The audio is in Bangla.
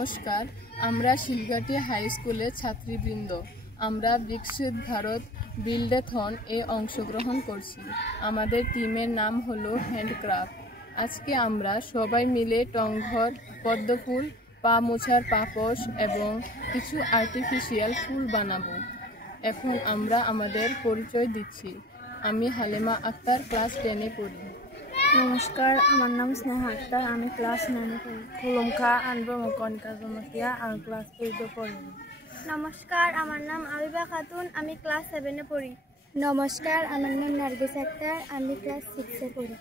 নমস্কার, আমরা শিলঘাটি হাই স্কুলের ছাত্রীবৃন্দ। আমরা বিকশিত ভারত বিল্ডেথন এ অংশগ্রহণ করছি। আমাদের টিমের নাম হলো হ্যান্ডক্রাফট। আজকে আমরা সবাই মিলে টংঘর, পদ্মফুল, পা মোছার পাপোশ এবং কিছু আর্টিফিশিয়াল ফুল বানাবো। এখন আমরা আমাদের পরিচয় দিচ্ছি। আমি হালিমা আক্তার, ক্লাস 10-এ পড়ি। নমস্কার, আমার নাম স্নেহা আক্তার, আমি ক্লাস 9-এ পড়ি। খুলুমখা আনব্রহ্মকণিকা জমাতিয়া, আমি ক্লাস 8-এ পড়ি। নমস্কার, আমার নাম আবিবা খাতুন, আমি ক্লাস 7-এ পড়ি। নমস্কার, আমার নাম নার্গিস আক্তার, আমি ক্লাস 6-এ পড়ি।